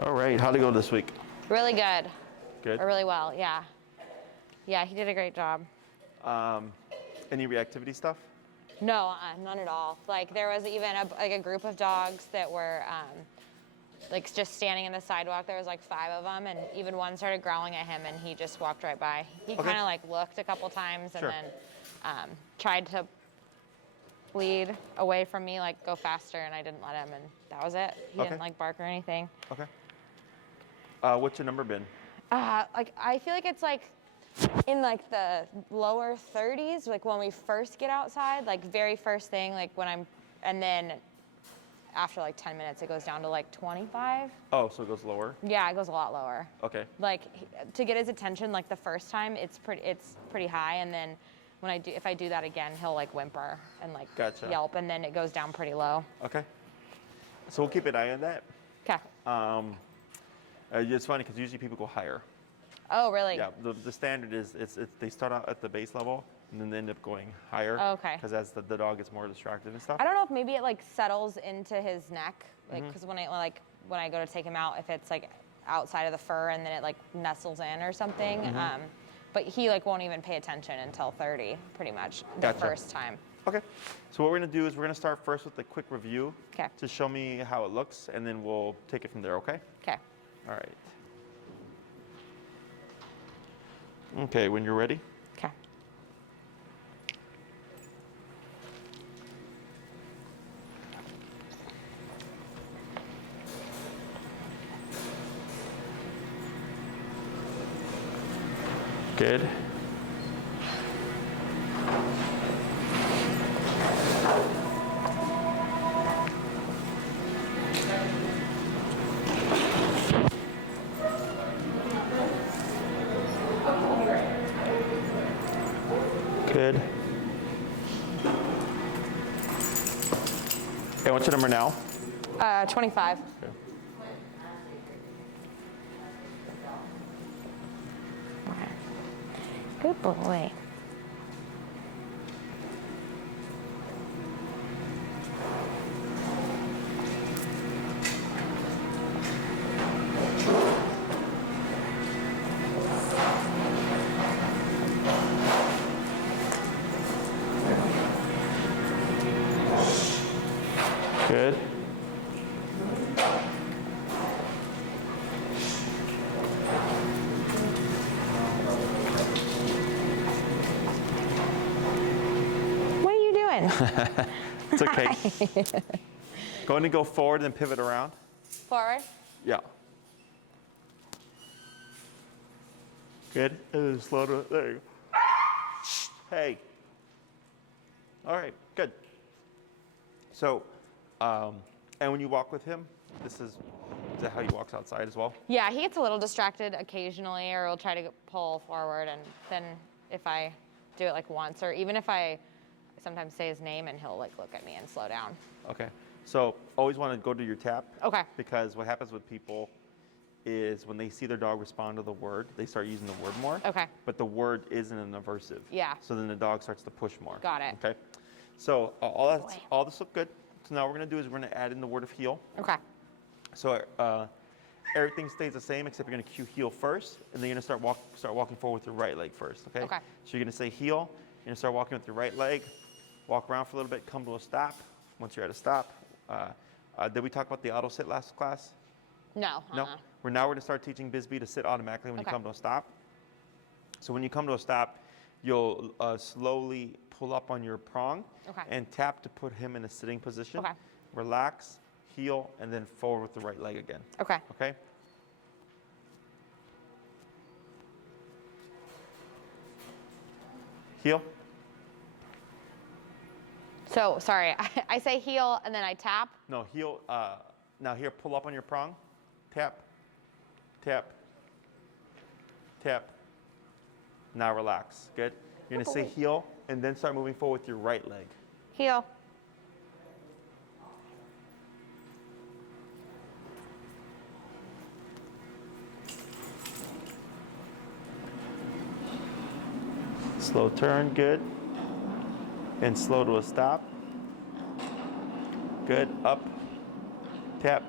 All right, how'd it go this week? Really good. Good. Or really well, yeah. Yeah, he did a great job. Any reactivity stuff? No, none at all. Like there was even a group of dogs that were like just standing in the sidewalk. There was like 5 of them, and even one started growling at him, and he just walked right by. He kind of like looked a couple times and then tried to lead away from me, like go faster, and I didn't let him, and that was it. He didn't like bark or anything. Okay. What's your number been? Like I feel like it's like in like the lower 30s, like when we first get outside, like very first thing, like when and then after like 10 minutes, it goes down to like 25. Oh, so it goes lower? Yeah, it goes a lot lower. Okay. Like to get his attention, like the first time, it's pretty high, and then if I do that again, he'll like whimper and like yelp, and then it goes down pretty low. Okay. So we'll keep an eye on that. Okay. It's funny because usually people go higher. Oh, really? Yeah. The standard is they start out at the base level and then they end up going higher. Oh, okay. Because as the dog gets more distracted and stuff. I don't know if maybe it like settles into his neck, like because when I go to take him out, if it's like outside of the fur and then it like nestles in or something. But he like won't even pay attention until 30, pretty much the first time. Okay. So what we're gonna do is we're gonna start first with a quick review. Okay. To show me how it looks, and then we'll take it from there. Okay. Okay. All right. Okay, when you're ready. Okay. Good. Good. And what's your number now? 25. Okay. Good boy. Good. What are you doing? It's okay. Going to go forward and pivot around. Forward? Yeah. Good. And then slow to, there you go. Hey. All right, good. So, and when you walk with him, is that how he walks outside as well? Yeah, he gets a little distracted occasionally, or he'll try to pull forward, and then if I do it like once, or even if I sometimes say his name, and he'll like look at me and slow down. Okay. So always want to go to your tap. Okay. Because what happens with people is when they see their dog respond to the word, they start using the word more. Okay. But the word isn't an aversive. Yeah. So then the dog starts to push more. Got it. Okay. So all this look good. So now what we're gonna do is we're gonna add in the word of heel. Okay. So everything stays the same except you're gonna cue heel first, and then you're gonna start walking forward with your right leg first. Okay. Okay. So you're gonna say heel. You're gonna start walking with your right leg. Walk around for a little bit. Come to a stop. Once you're at a stop. Did we talk about the auto sit last class? No. No. We're gonna start teaching Bisbee to sit automatically when you come to a stop. So when you come to a stop, you'll slowly pull up on your prong and tap to put him in a sitting position. Okay. Relax, heel, and then forward with the right leg again. Okay. Okay? Heel. So, sorry, I say heel and then I tap? No, heel. Now here, pull up on your prong. Tap, tap, tap. Now relax. Good. You're going to say heel and then start moving forward with your right leg. Heel. Slow turn, good. And slow to a stop. Good. Up, tap,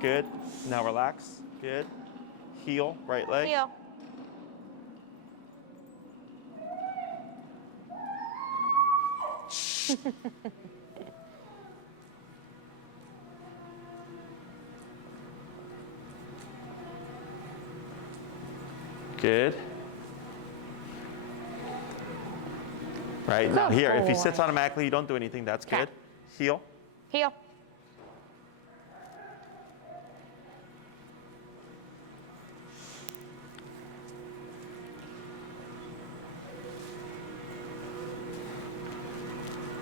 Good. Now relax. Good. Heel, right leg. Heel. Good. Right, now Good here, if he boy. sits automatically, you don't do anything, that's Okay. good. Heel. Heel.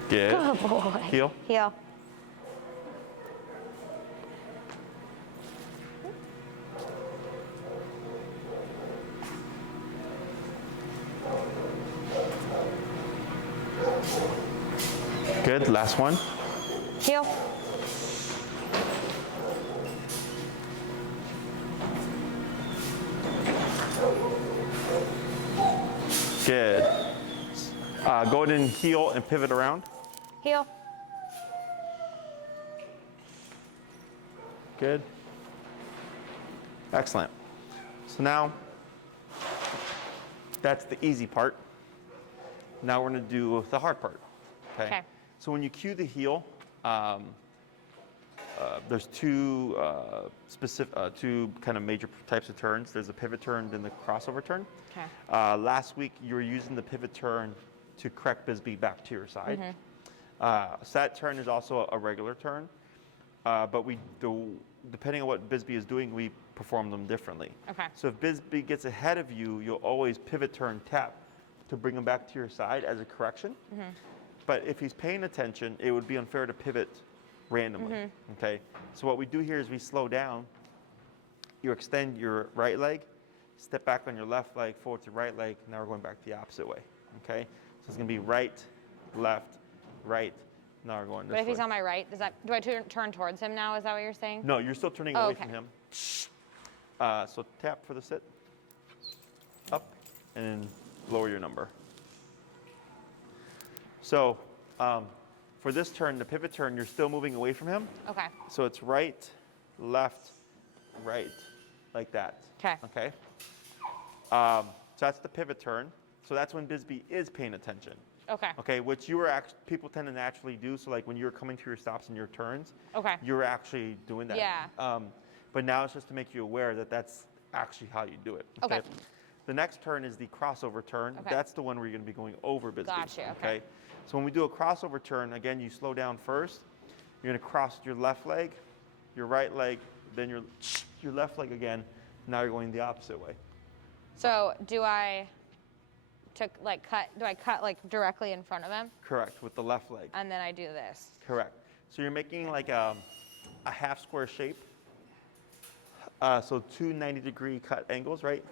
Good. Good boy. Heel. Heel. Good, last one. Heel. Good. Go ahead and heel and pivot around. Heel. Good. Excellent. So now, that's the easy part. Now we're going to do the hard part. Okay. So when you cue the heel, there's two two kind of major types of turns. There's the pivot turn and the crossover turn. Okay. Last week you were using the pivot turn to correct Bisbee back to your side. So that turn is also a regular turn, but depending on what Bisbee is doing, we perform them differently. Okay. So if Bisbee gets ahead of you, you'll always pivot turn tap to bring him back to your side as a correction. But if he's paying attention, it would be unfair to pivot randomly. Okay. So what we do here is we slow down. You extend your right leg, step back on your left leg, forward to right leg. Now we're going back the opposite way. Okay. So it's going to be right, left, right. Now we're going this way. But if he's on my right, do I turn towards him now? Is that what you're saying? No, you're still turning Oh, away okay. from him. So tap for the sit. Up and then lower your number. So for this turn, the pivot turn, you're still moving away from him. Okay. So it's right, left, right, like that. Okay. Okay. So that's the pivot turn. So that's when Bisbee is paying attention. Okay. Okay, which people tend to naturally do. So like when you're coming to your stops and your turns, Okay. you're actually doing that. Yeah. But now it's just to make you aware that that's actually how you do it. Okay. The next turn is the crossover turn. Okay. That's the one where you're going to be going over Bisbee. Gotcha, okay. So when we do a crossover turn, again, you slow down first. You're going to cross your left leg, your right leg, then your left leg again. Now you're going the opposite way. So do I cut like directly in front of him? Correct, with the left leg. And then I do this. Correct. So you're making like a half square shape. So two 90-degree cut angles, right?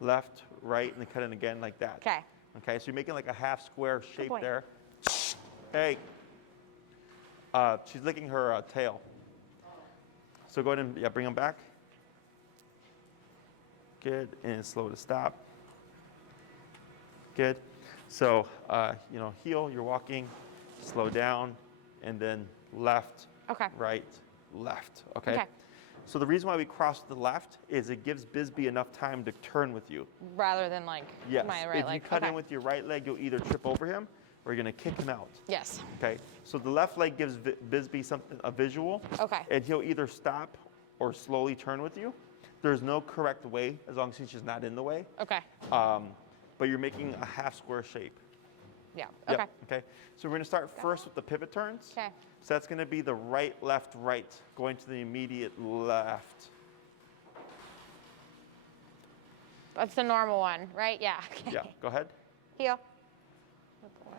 Left, right, and then cut in again like that. Okay. Okay, so you're making like a half square shape boy. there. Hey. She's licking her tail. So go ahead and bring them back. Good, and slow to stop. Good. So, heel, you're walking, slow down, and then left, Okay. right, left. Okay? Okay. So the reason why we cross to the left is it gives Bisbee enough time to turn with you. Rather than like Yes. my right If leg. you cut Okay. in with your right leg, you'll either trip over him or you're going to kick him out. Yes. Okay? So the left leg gives Bisbee a visual. Okay. And he'll either stop or slowly turn with you. There's no correct way as long as he's just not in the way. Okay. But you're making a half square shape. Yeah. Yep, Okay. Okay. So we're going to start first with the pivot turns. Okay. So that's going to be the right, left, right, going to the immediate left. That's the normal one, right? Yeah. Okay. Yeah. Go ahead. Heel. Good boy.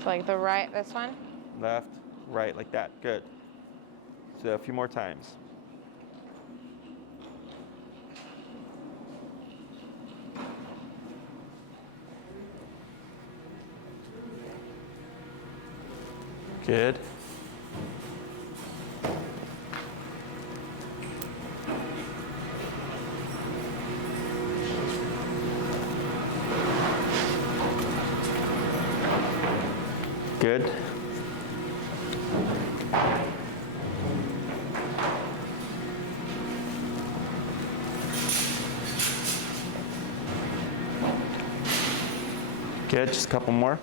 So like the right, this one? Left, right, like that. Good. So a few more times. Good. Good. Good, just a couple more.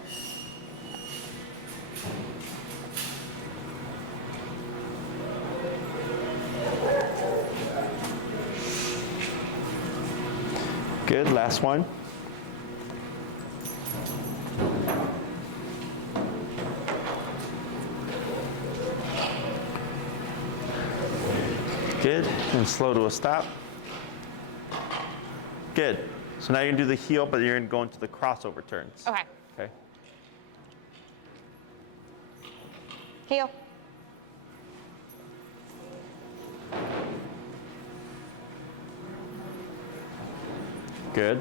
Good, last one. Good, and slow to a stop. Good. So now you're gonna do the heel, but you're gonna go into the crossover turns. Okay. Okay. Heel. Good.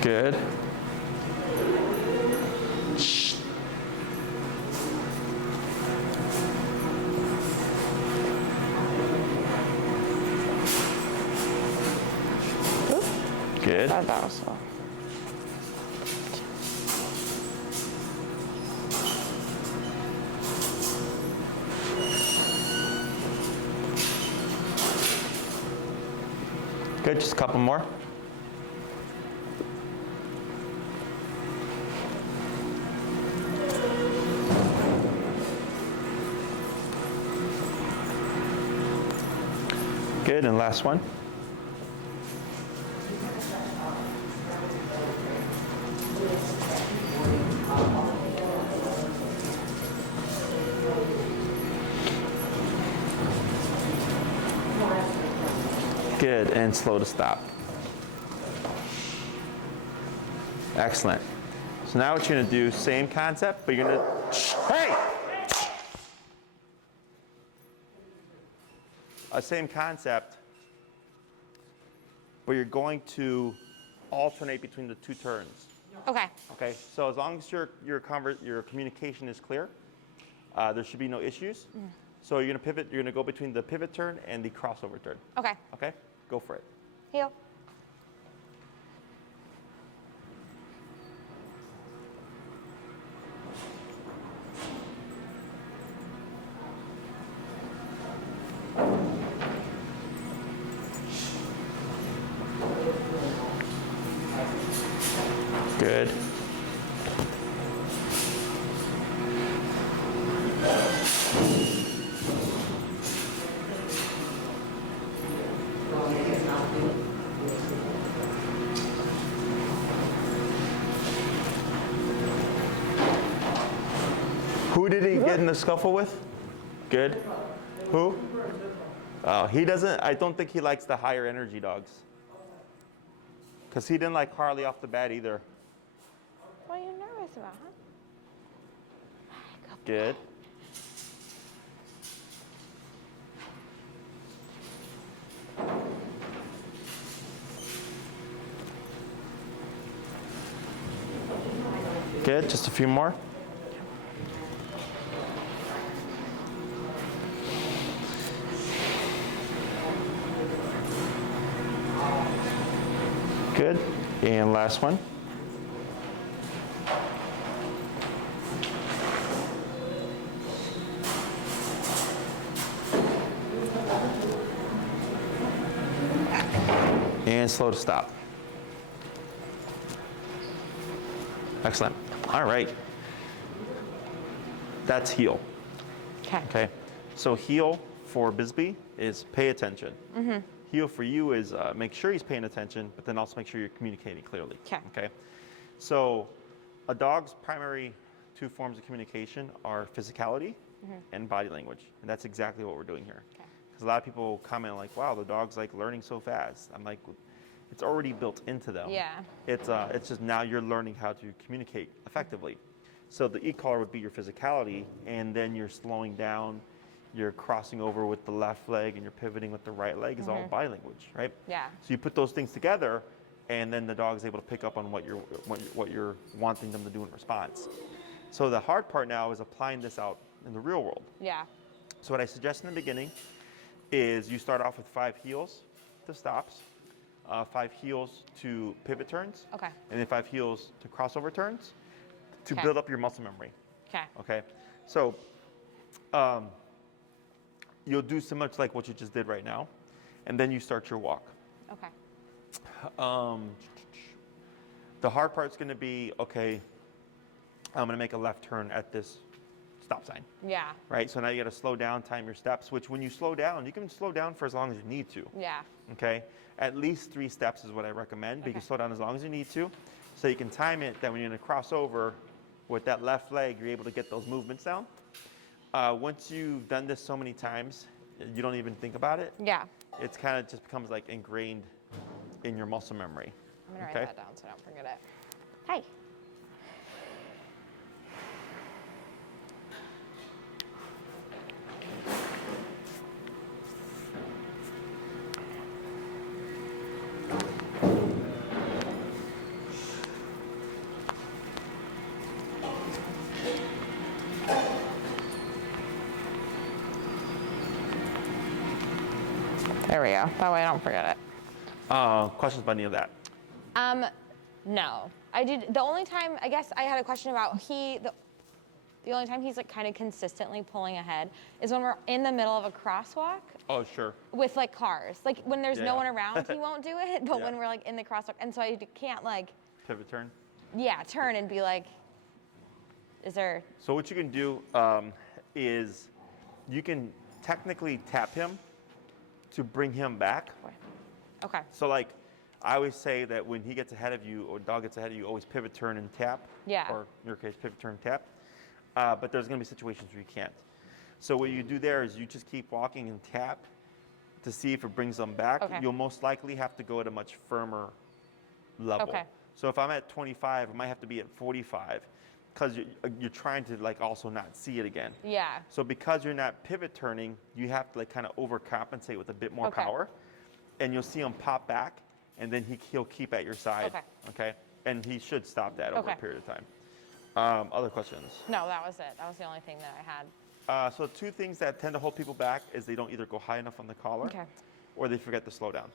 Good. Good. That was slow. Good, just a couple more. Good, and last one. Good, and slow to stop. Excellent. So now what you're gonna do, same concept, but you're gonna, hey! Same concept, but you're going to alternate between the two turns. Okay. Okay, so as long as your communication is clear, there should be no issues. So you're gonna pivot, you're gonna go between the pivot turn and the crossover turn. Okay. Okay, go for it. Heel. Good. Who did he get in the scuffle with? Good. Who? Oh, he doesn't, I don't think he likes the higher energy dogs. Because he didn't like Harley off the bat either. What are you nervous about, huh? Good. Good, just a few more. Good, and last one. And slow to stop. Excellent. All right. That's heel. Okay. Okay. So heel for Bisbee is pay attention. Heel for you is make sure he's paying attention, but then also make sure you're communicating clearly. Okay. Okay. So a dog's primary two forms of communication are physicality and body language, and that's exactly what we're doing here. Okay. Because a lot of people comment like, "Wow, the dog's like learning so fast." I'm like, it's already built into them. Yeah. It's just now you're learning how to communicate effectively. So the e-collar would be your physicality, and then you're slowing down, you're crossing over with the left leg, and you're pivoting with the right leg is all body language, right? Yeah. So you put those things together, and then the dog is able to pick up on what you're wanting them to do in response. So the hard part now is applying this out in the real world. Yeah. So what I suggest in the beginning is you start off with 5 heels to stops, 5 heels to pivot turns, Okay. and then 5 heels to crossover turns to Okay. build up your muscle memory. Okay. Okay, so you'll do so much like what you just did right now, and then you start your walk. Okay. The hard part's going to be, okay, I'm going to make a left turn at this stop sign, Yeah. right? So now you got to slow down, time your steps, which when you slow down, you can slow down for as long as you need to, Yeah. okay? At least 3 steps is what I recommend, but you can Okay. slow down as long as you need to, so you can time it that when you're going to cross over with that left leg, you're able to get those movements down. Once you've done this so many times, you don't even think about it. Yeah. It's kind of just becomes like ingrained in your muscle memory. I'm gonna Okay. write that down so I don't forget it. Hey. There we go. That way I don't forget it. Questions about any of that? No. I did. The only time, I guess I had a question about the only time he's like kind of consistently pulling ahead is when we're in the middle of a crosswalk Oh, sure. with like cars. Like when there's Yeah. no one around, he won't do it. But Yeah. when we're like in the crosswalk, and so I can't like, Pivot turn. yeah, turn and be like, is there? So what you can do is you can technically tap him to bring him back. Okay. So like I always say that when he gets ahead of you or dog gets ahead of you, always pivot turn and tap. Yeah. Or in your case, pivot turn tap. But there's going to be situations where you can't. So what you do there is you just keep walking and tap to see if it brings them back. Okay. You'll most likely have to go at a much firmer level. Okay. So if I'm at 25, I might have to be at 45 because you're trying to like also not see it again. Yeah. So because you're not pivot turning, you have to like kind of overcompensate with a bit more Okay. power, and you'll see him pop back, and then he'll keep at your side. Okay. Okay. And he should stop that over Okay. a period of time. Other questions? No, that was it. That was the only thing that I had. So 2 things that tend to hold people back is they don't either go high enough on the collar, Okay. or they forget to slow down.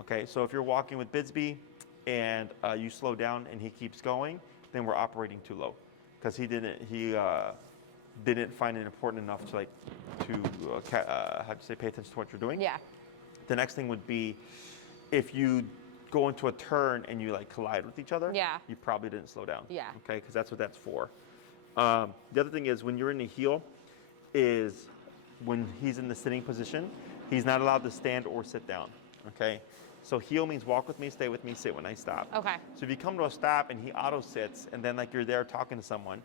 Okay. So if you're walking with Bisbee and you slow down and he keeps going, then we're operating too low, because he didn't find it important enough to pay attention to what you're doing. Yeah. The next thing would be if you go into a turn and you like collide with each other. Yeah. You probably didn't slow down. Yeah. Okay, because that's what that's for. The other thing is when you're in a heel, is when he's in the sitting position, he's not allowed to stand or sit down. Okay. So heel means walk with me, stay with me, sit when I stop. Okay. So if you come to a stop and he auto sits, and then like you're there talking to someone,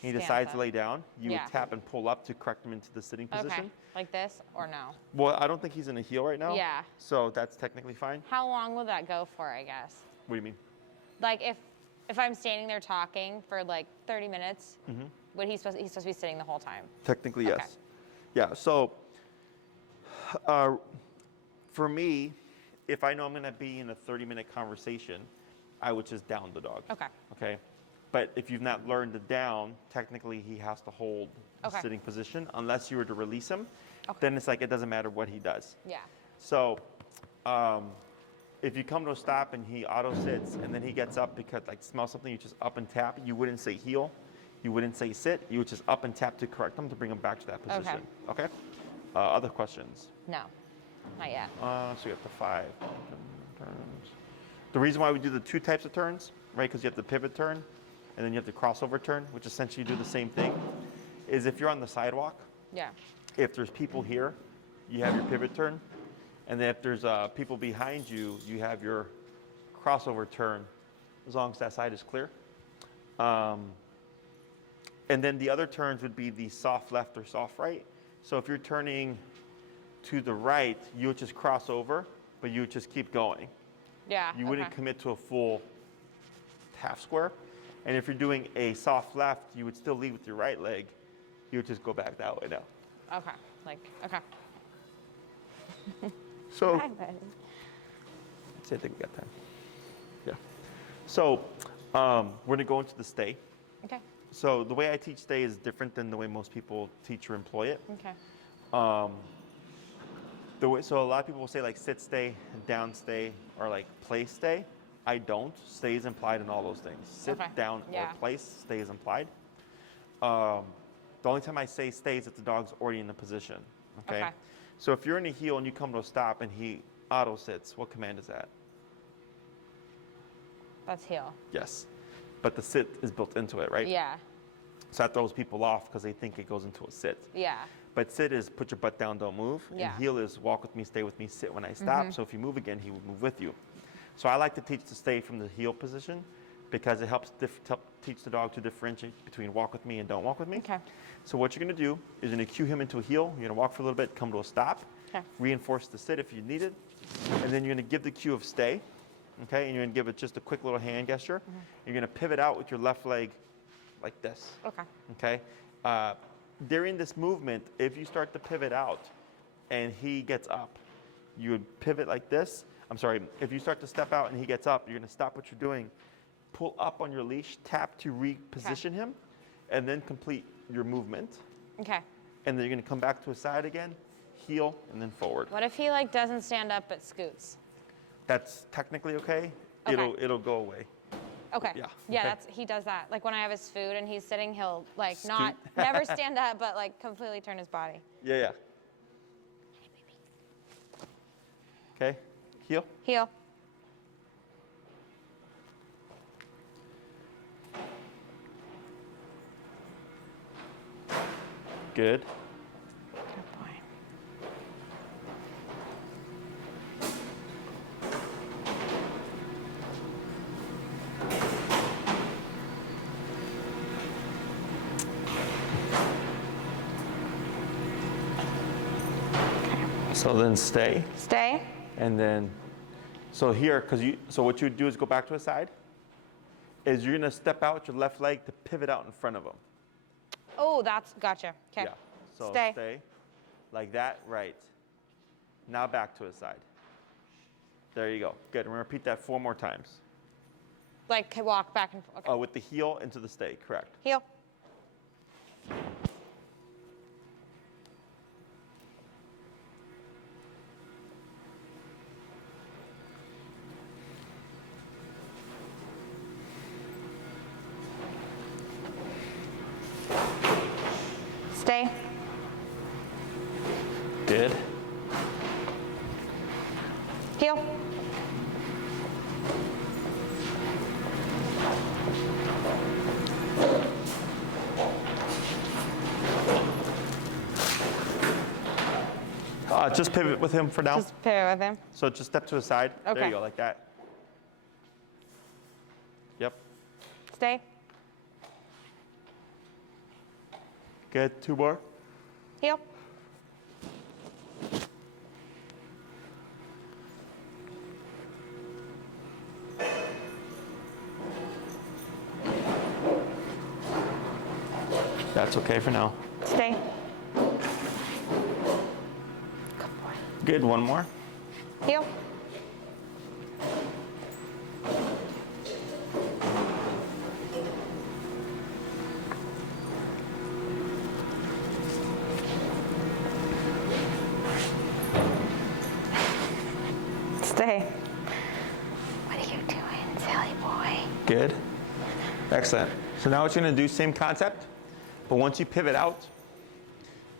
he Stands decides to up. lay down, you Yeah. would tap and pull up to correct him into the sitting position. Okay. Like this or no? Well, I don't think he's in a heel right now. Yeah. So that's technically fine. How long will that go for, I guess? What do you mean? Like if I'm standing there talking for like 30 minutes, Mm-hmm. would he's supposed to be sitting the whole time? Technically, Okay. yes. Yeah. So for me, if I know I'm going to be in a 30-minute conversation, I would just down the dog. Okay. Okay. But if you've not learned to down, technically he has to hold the Okay. sitting position unless you were to release him. Okay. Then it's like it doesn't matter what he does. Yeah. So if you come to a stop and he auto sits and then he gets up because like smells something, you just up and tap. You wouldn't say heel. You wouldn't say sit. You would just up and tap to correct him to bring him back to that position. Okay. Other questions? No, not yet. So you have the 5 turns. The reason why we do the 2 types of turns, right? Because you have the pivot turn and then you have the crossover turn, which essentially do the same thing, is if you're on the sidewalk, Yeah. if there's people here, you have your pivot turn. And then if there's people behind you, you have your crossover turn, as long as that side is clear. And then the other turns would be the soft left or soft right. So if you're turning to the right, you would just cross over, but you would just keep going. Yeah. You wouldn't okay. commit to a full half square. And if you're doing a soft left, you would still lead with your right leg. You would just go back that way now. Okay. Like okay. So, I'm ready. I think we got time. Yeah. So, we're going to go into the stay. Okay. So the way I teach stay is different than the way most people teach or employ it. Okay. So a lot of people will say like sit stay, down stay, or like place stay. I don't. Stay is implied in all those things. Sit Okay. down Yeah. or place, stay is implied. The only time I say stay is if the dog's already in the position. Okay. Okay. So if you're in a heel and you come to a stop and he auto sits, what command is that? That's heel. Yes. But the sit is built into it, right? Yeah. So that throws people off because they think it goes into a sit. Yeah. But sit is put your butt down, don't move. Yeah. And heel is walk with me, stay with me, sit when I stop. So if you move again, he will move with you. So I like to teach to stay from the heel position because it helps teach the dog to differentiate between walk with me and don't walk with me. Okay. So what you're going to do is you're going to cue him into a heel. You're going to walk for a little bit, come to a stop, Okay. reinforce the sit if you need it, and then you're going to give the cue of stay. Okay, and you're going to give it just a quick little hand gesture. You're going to pivot out with your left leg like this. Okay. Okay. During this movement, if you start to pivot out and he gets up, you would pivot like this. I'm sorry, if you start to step out and he gets up, you're going to stop what you're doing, pull up on your leash, tap to reposition him, and then complete your movement. Okay. And then you're going to come back to his side again, heel, and then forward. What if he like doesn't stand up but scoots? That's technically okay. Okay. It'll go away. Okay. Yeah, Yeah, okay. he does that. Like when I have his food and he's sitting, he'll like Scoot. never stand up, but like completely turn his body. Yeah. Okay, heel. Heel. Good. Good boy. So then stay. Stay. And then, so here, so what you do is go back to a side, is you're gonna step out your left leg to pivot out in front of him. Oh, that's gotcha. Okay. Yeah, so Stay. stay, like that, right. Now back to his side. There you go, good, and we're gonna repeat that 4 more times. Like walk back and forth. Okay. With the heel into the stay, correct. Heel. Stay. Good. Heel. Just pivot with him for now. Just pivot with him. So just step to his side. There Okay. you go, like that. Yep. Stay. Good. 2 more. Heel. That's okay for now. Stay. Good. 1 more. Heel. Stay. What are you doing, silly boy? Good. Excellent. So now what you're going to do, same concept, but once you pivot out,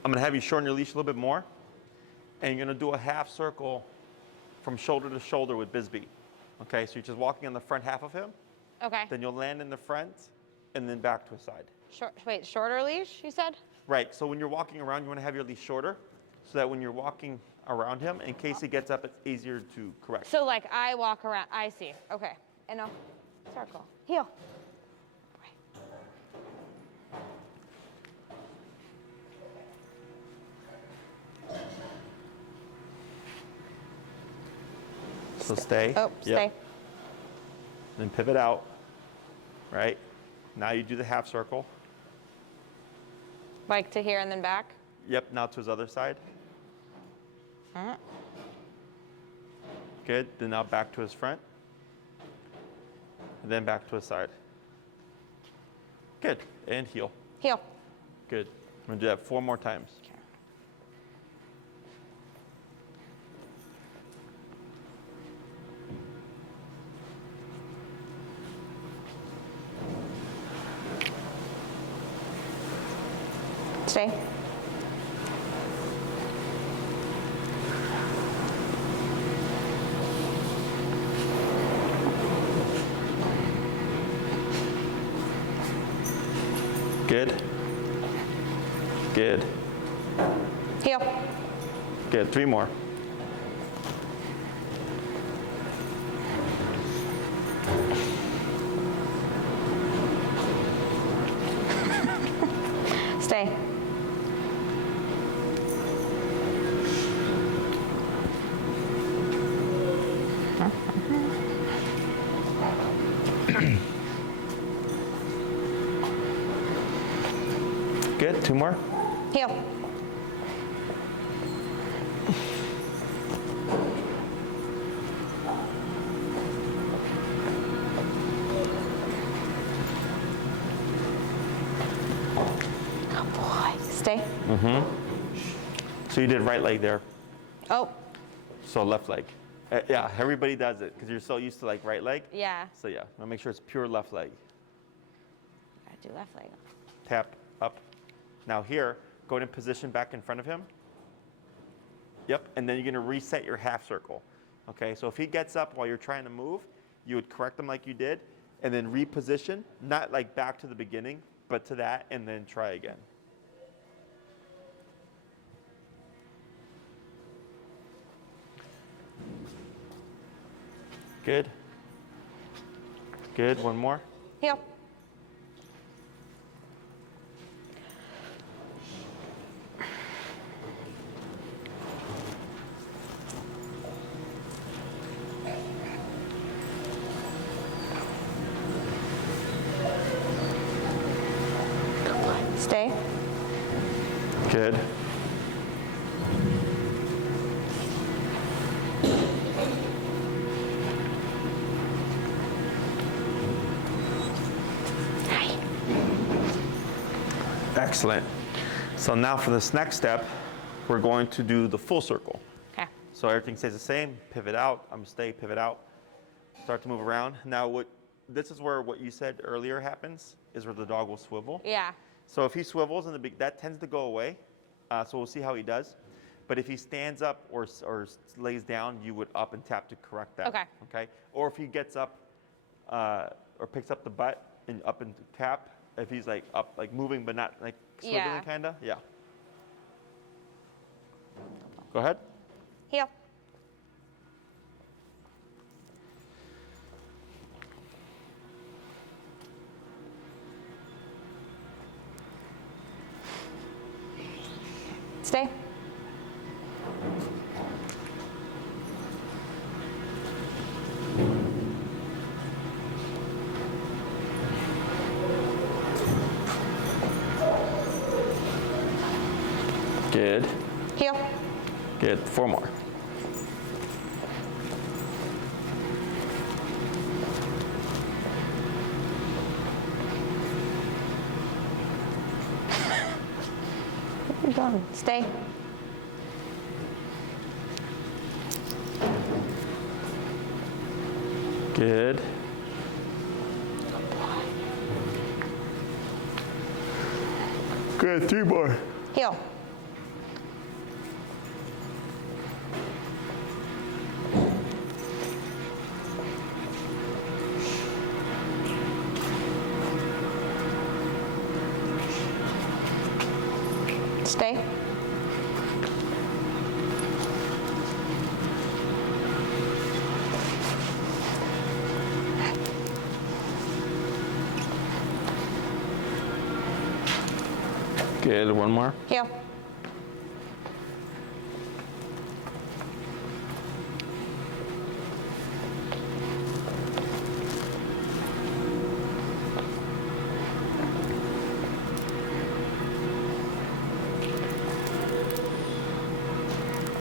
I'm going to have you shorten your leash a little bit more, and you're going to do a half circle from shoulder to shoulder with Bisbee. Okay, so you're just walking on the front half of him, Okay. then you'll land in the front, and then back to his side. Wait, shorter leash, you said? Right, so when you're walking around, you want to have your leash shorter, so that when you're walking around him, in case he gets up, it's easier to correct. So like I walk around, I see. Okay. In a circle. Heel. So stay. Oh, Yep. stay. Then pivot out, right? Now you do the half circle. Like to here and then back? Yep, now to his other side. Uh-huh. Good, then now back to his front. And then back to his side. Good, and heel. Heel. Good. I'm gonna do that 4 more times. Good. Good. Heel. Good. 3 more. Stay. Good. 2 more. Heel. Oh boy. Stay. So you did right leg there. Oh, So left leg. Yeah, everybody does it because you're so used to like right leg. yeah. So yeah, I'll make sure it's pure left leg. Gotta do left leg. Tap up. Now here, go in position back in front of him. Yep, and then you're gonna reset your half circle. Okay, so if he gets up while you're trying to move, you would correct him like you did, and then reposition, not like back to the beginning, but to that, and then try again. Good. Good, 1 more. Heel. Stay. Good. Excellent. So now for this next step, we're going to do the full circle. Okay. So everything stays the same, pivot out, stay, pivot out, start to move around. Now this is where what you said earlier happens, is where the dog will swivel. Yeah. So if he swivels, that tends to go away. So we'll see how he does. But if he stands up or lays down, you would up and tap to correct that. Okay. Okay. Or if he gets up or picks up the butt and up and tap, if he's like up, like moving but not like swiveling, Yeah. kind of. Yeah. Go ahead. Heel. Stay. Good. Heel. Good. 4 more. Where are you going? Stay. Good. Good. 3 more. Heel. Stay. Good. 1 more. Heel.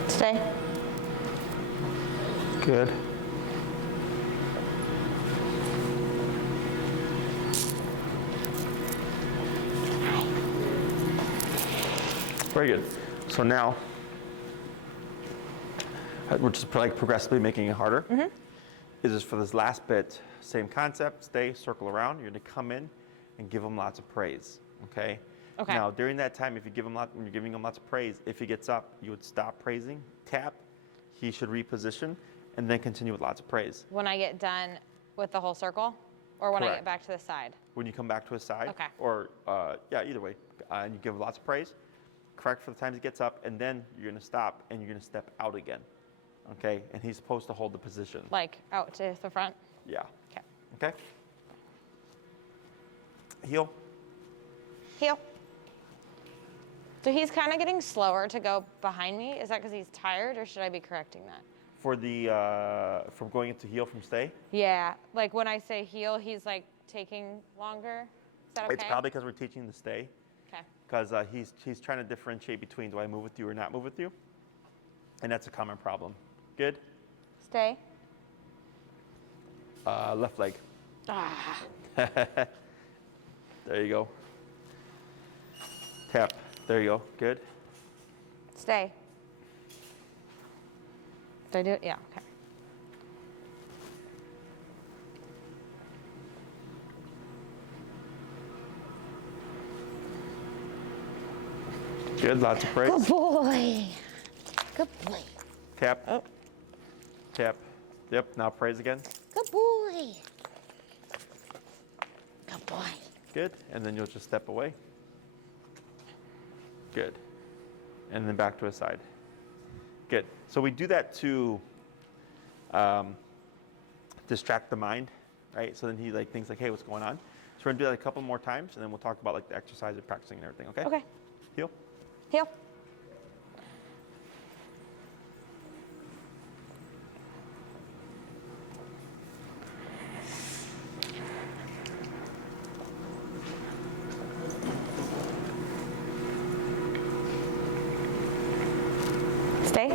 Stay. Good. Very good. So now, we're just like progressively making it harder. Is this for this last bit, same concept, stay, circle around. You're gonna come in and give him lots of praise, okay? Okay. Now, during that time, if you give him when you're giving him lots of praise, if he gets up, you would stop praising, tap, he should reposition, and then continue with lots of praise. When I get done with the whole circle? Or when I Correct. get back to the side? When you come back to his side. Okay. Or, yeah, either way. And you give lots of praise. Correct for the times he gets up, and then you're going to stop, and you're going to step out again. Okay? And he's supposed to hold the position. Like out to the front? Yeah. Okay. Okay? Heel. Heel. So he's kind of getting slower to go behind me. Is that because he's tired, or should I be correcting that? For the, from going into heel from stay. Yeah, like when I say heel, he's like taking longer. Is that okay? It's probably because we're teaching the stay. Okay. Because he's trying to differentiate between do I move with you or not move with you. And that's a common problem. Good? Stay. Left leg. Ah. There you go. Tap. There you go. Good. Stay. Did I do it? Yeah, okay. Good. Lots of praise. Good boy. Good boy. Tap. Oh. Tap. Yep. Now praise again. Good boy. Good boy. Good. And then you'll just step away. Good. And then back to his side. Good. So we do that to distract the mind, right? So then he like thinks like, hey, what's going on? So we're gonna do that a couple more times, and then we'll talk about like the exercise and practicing and everything. Okay. Okay. Heel. Heel. Stay.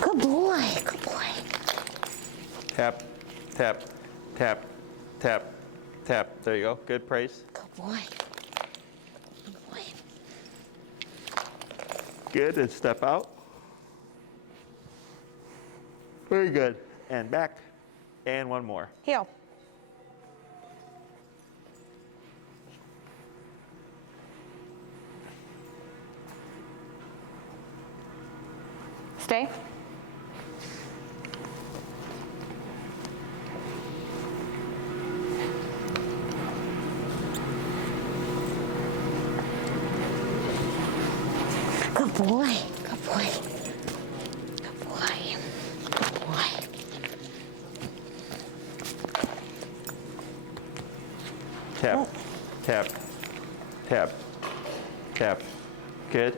Good boy. Good boy. Tap. Tap. Tap. Tap. Tap. There you go. Good. Praise. Good boy. Good boy. Good. And step out. Very good. And back. And one more. Heel. Stay. Good boy. Good boy. Good boy. Good boy. Tap. Tap. Tap. Tap. Good.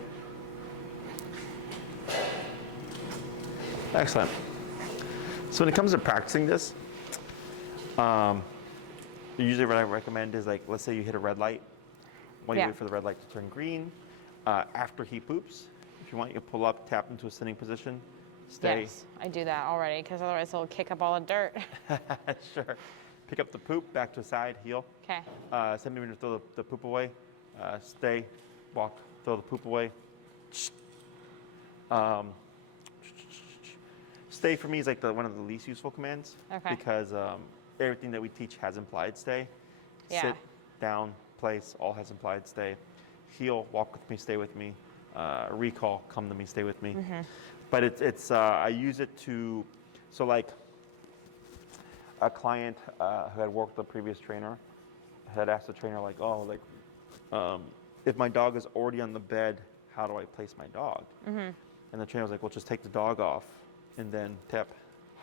Excellent. So when it comes to practicing this, usually what I recommend is like, let's say you hit a red light. While you Yeah. wait for the red light to turn green, after he poops, if you want, you pull up, tap into a sitting position, stay. Yes, I do that already because otherwise he'll kick up all the dirt. Sure. Pick up the poop, back to the side, heel. Okay. Send me to throw the poop away. Stay, walk, throw the poop away. Stay for me is like one of the least useful commands. Okay. Because everything that we teach has implied stay. Yeah. Sit, down, place, all has implied stay. Heel, walk with me, stay with me. Recall, come to me, stay with me. Mm-hmm. But it's I use it to, so like a client who had worked with a previous trainer had asked the trainer like, oh, like if my dog is already on the bed, how do I place my dog? Mm-hmm. And the trainer was like, well, just take the dog off and then tap,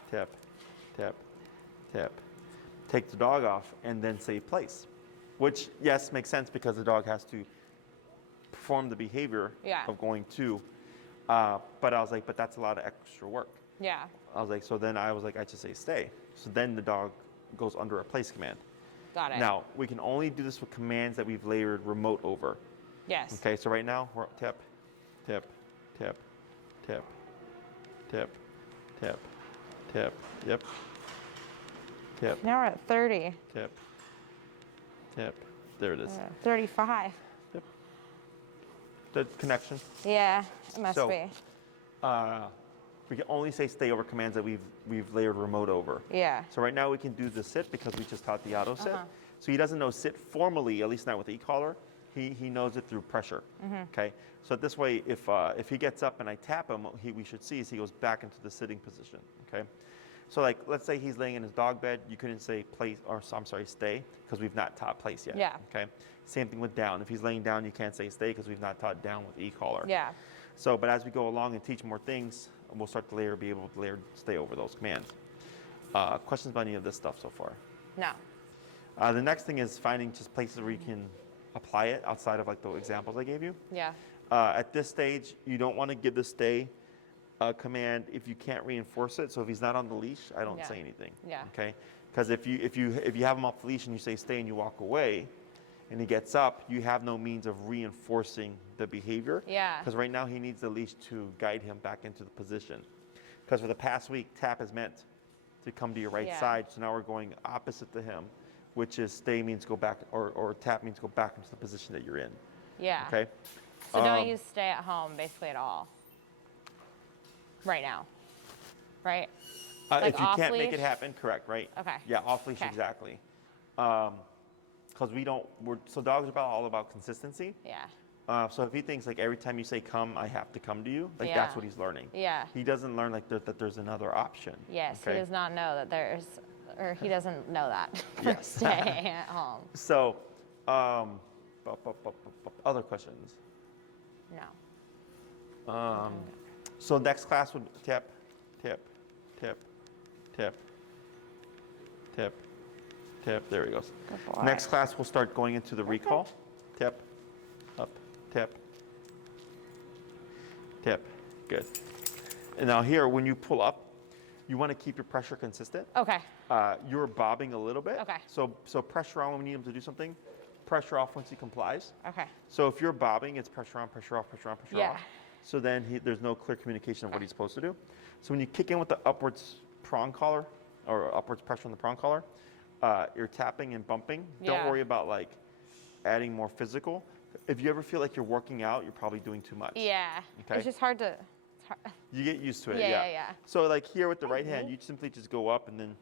tap, tap, tap. Take the dog off and then say place. Which, yes, makes sense because the dog has to perform the behavior Yeah. of going to. But I was like, but that's a lot of extra work. Yeah. I was like, so then I was like, I just say stay. So then the dog goes under a place command. Got it. Now, we can only do this with commands that we've layered remote over. Yes. Okay, so right now, we're tap, tap, tap, tap, tap, tap, tap, yep, tap, Now we're at 30. tap, tap, there it is. 35. The connection. Yeah, it must So- be. We can only say stay over commands that we've layered remote over. Yeah. So right now we can do the sit because we just taught the auto sit. Uh-huh. So he doesn't know sit formally, at least not with the e-collar. He knows it through pressure. Okay. So this way, if he gets up and I tap him, we should see is he goes back into the sitting position. Okay. So like, let's say he's laying in his dog bed. You couldn't say place, or I'm sorry, stay, because we've not taught place yet. Yeah. Okay. Same thing with down. If he's laying down, you can't say stay because we've not taught down with e-collar. Yeah. So, but as we go along and teach more things, we'll start to be able to stay over those commands. Questions about any of this stuff so far? No. The next thing is finding just places where you can apply it outside of like the examples I gave you. Yeah. At this stage, you don't want to give the stay command if you can't reinforce it. So if he's not on the leash, I don't say anything. Yeah. Okay. Because if you have him off the leash and you say stay and you walk away, and he gets up, you have no means of reinforcing the behavior. Yeah. Because right now he needs the leash to guide him back into the position. Because for the past week, tap is meant to come to your right side. So now we're going opposite to him, which is stay means go back, or tap means go back into the position that you're in. Yeah. Okay. So don't use stay at home basically at all. Right now. Right? Like if you can't make off-leash? it happen, correct, right? Okay. Yeah, off leash, Okay. exactly. Because so dogs are all about consistency. Yeah. So if he thinks like every time you say come, I have to come to you, like Yeah. that's what he's learning. Yeah. He doesn't learn like that there's another option. Yes, okay? he does not know that there's, or he doesn't know that for Yes. stay at home. So, other questions? No. So next class would tap, tap, tap, tap, tap, tap. There he goes. Good boy. Next class we'll start going into the recall. Tap, up, tap, tap. Good. And now here, when you pull up, you want to keep your pressure consistent. Okay. You're bobbing a little bit. Okay. So pressure on when we need him to do something. Pressure off once he complies. Okay. So if you're bobbing, it's pressure on, pressure off, pressure on, pressure Yeah. off. So then there's no clear communication of what he's supposed to do. So when you kick in with the upwards prong collar, or upwards pressure on the prong collar, you're tapping and bumping. Don't Yeah. worry about like adding more physical. If you ever feel like you're working out, you're probably doing too much. Yeah. Okay. It's just hard to. It's hard. You get used to it. Yeah, yeah. So like here with the right hand, you simply just go up and then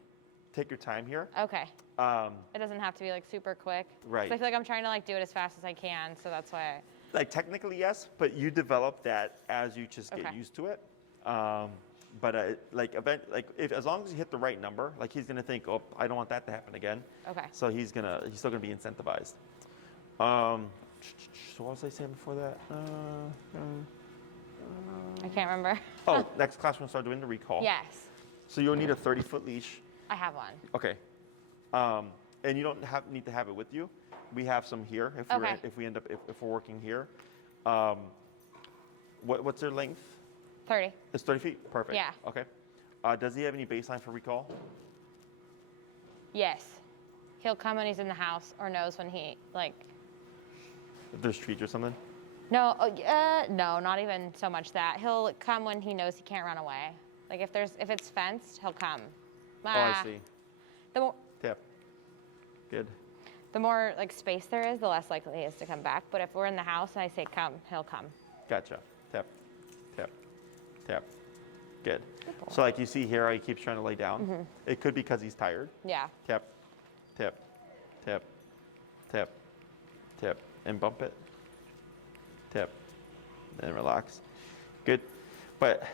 take your time here. Okay. Um, It doesn't have to be like super quick. 'Cause Right. I feel like I'm trying to like do it as fast as I can, so that's why. Like technically yes, but you develop that as you just get Okay. used to it. But as long as you hit the right number, like he's gonna think, oh, I don't want that to happen again. Okay. So he's still gonna be incentivized. So what was I saying before that? I can't remember. Oh, next class we're gonna start doing the recall. Yes. So you'll need a 30-foot leash. I have one. Okay. And you don't need to have it with you. We have some here if Okay. if we're working here. What's their length? 30. It's 30 feet. Perfect. Yeah. Okay. Does he have any baseline for recall? Yes. He'll come when he's in the house or knows when he like. If there's treats or something? No, no, not even so much that. He'll come when he knows he can't run away. Like if it's fenced, he'll come. Oh, I see. The more Tap. Good. the more like space there is, the less likely he is to come back. But if we're in the house and I say come, he'll come. Gotcha. Tap. Tap. Tap. Good. So like you see here how he keeps trying to lay down. It could be because he's tired. Yeah. Tap. Tap. Tap. Tap. Tap. And bump it. Tap. And relax. Good. But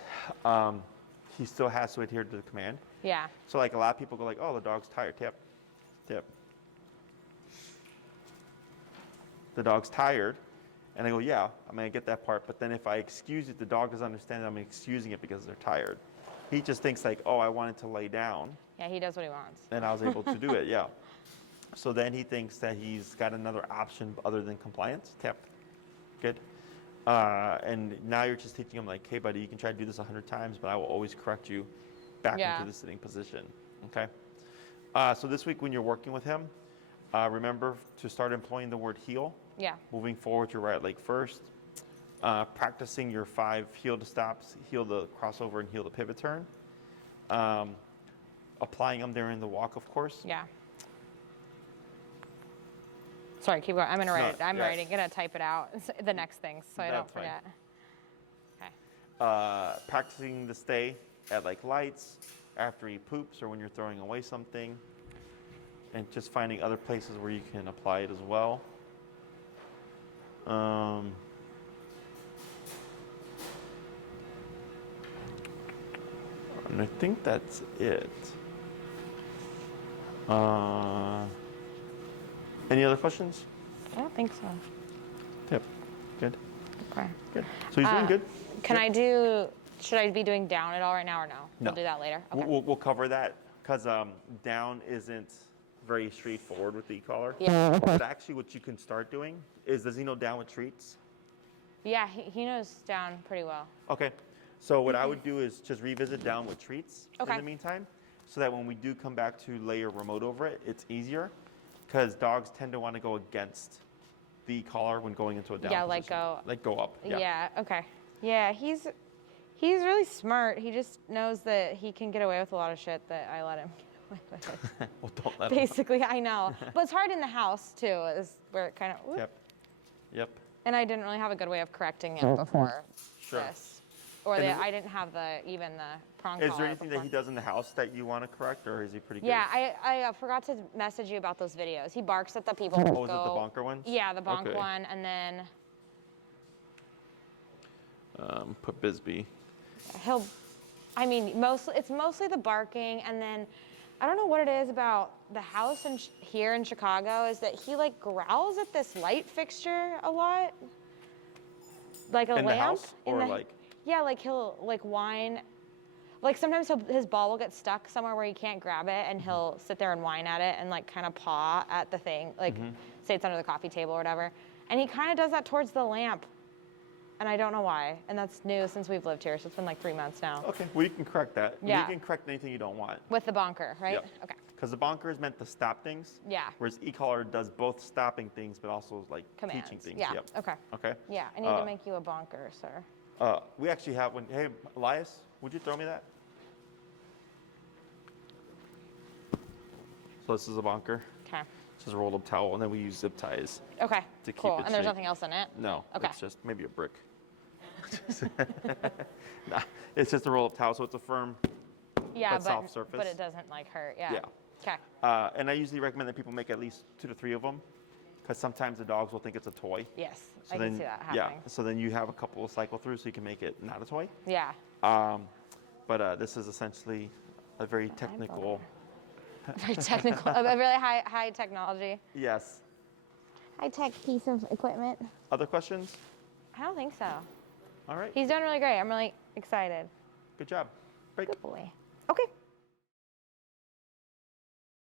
he still has to adhere to the command. Yeah. So like a lot of people go like, oh, the dog's tired. Tap. Tap. The dog's tired. And I go, yeah, I'm going to get that part. But then if I excuse it, the dog doesn't understand that I'm excusing it because they're tired. He just thinks like, oh, I wanted to lay down. Yeah, he does what he wants. And I was able to do it, yeah. So then he thinks that he's got another option other than compliance. Tap. Good. And now you're just teaching him like, hey, buddy, you can try to do this 100 times, but I will always correct you back Yeah. into the sitting position. Okay? So this week when you're working with him, remember to start employing the word heel. Yeah. Moving forward, your right leg first. Practicing your 5 heel to stops, heel the crossover, and heel the pivot turn. Applying them during the walk, of course. Yeah. Sorry, keep going. I'm gonna write. I'm yeah. gonna type it out. The next things, so I don't That's fine. forget. Okay. Practicing the stay at like lights, after he poops or when you're throwing away something. and just finding other places where you can apply it as well. And I think that's it. Any other questions? I don't think so. Yep. Good. Okay. Good. So he's doing good. Should I be doing down at all right now or no? No. We'll do that later. Okay. We'll cover that because down isn't very straightforward with the e-collar. Yeah. But actually what you can start doing is, does he know down with treats? Yeah, he knows down pretty well. Okay. So what I would do is just revisit down with treats in the meantime, so that when we do come back to lay your remote over it, it's easier, because dogs tend to want to go against the collar when going into a down position. Like go up. Yeah. Okay. Yeah, he's really smart. He just knows that he can get away with a lot of shit that I let him get away with. Well, don't let him. Basically, I know. But it's hard in the house too, is where it kind of. Yep. And I didn't really have a good way of correcting it before this. Or I didn't have even the prong collar. Is there anything that he does in the house that you want to correct, or is he pretty good? Yeah, I forgot to message you about those videos. He barks at the people who Oh, is it the bonker ones? Yeah, the bonk one, and then put Bisbee. it's mostly the barking, and then I don't know what it is about the house here in Chicago, is that he like growls at this light fixture a lot, like a lamp. In the house, or like? Yeah, like he'll like whine. Like sometimes his ball will get stuck somewhere where he can't grab it, and he'll sit there and whine at it and like kind of paw at the thing, like say it's under the coffee table or whatever. And he kind of does that towards the lamp, and I don't know why. And that's new since we've lived here, so it's been like 3 months now. Okay, well you can correct that. Yeah. You can correct anything you don't want. With the bonker, right? Yep. Okay. Because the bonker is meant to stop things. Yeah. Whereas e-collar does both stopping things, but also like Commands. teaching things. Yeah. Yep. Okay. Okay. Yeah, I need to make you a bonker, sir. We actually have one. Hey, Elias, would you throw me that? So this is a bonker. Okay. It's just a rolled up towel, and then we use zip ties. Okay. To keep cool. it And there's straight. nothing else in it? No. Okay. It's just maybe a brick. Nah, it's just a roll up towel, so it's a firm but soft surface. But it doesn't like hurt. Yeah. Yeah. Okay. And I usually recommend that people make at least 2 to 3 of them, because sometimes the dogs will think it's a toy. Yes. So I then, can see that happening. Yeah. So then you have a couple of cycle through, so you can make it not a toy. Yeah. But this is essentially a very technical. Very technical. A really high technology. Yes. High tech piece of equipment. Other questions? I don't think so. All right. He's done really great. I'm really excited. Good job. Break. Good boy. Okay.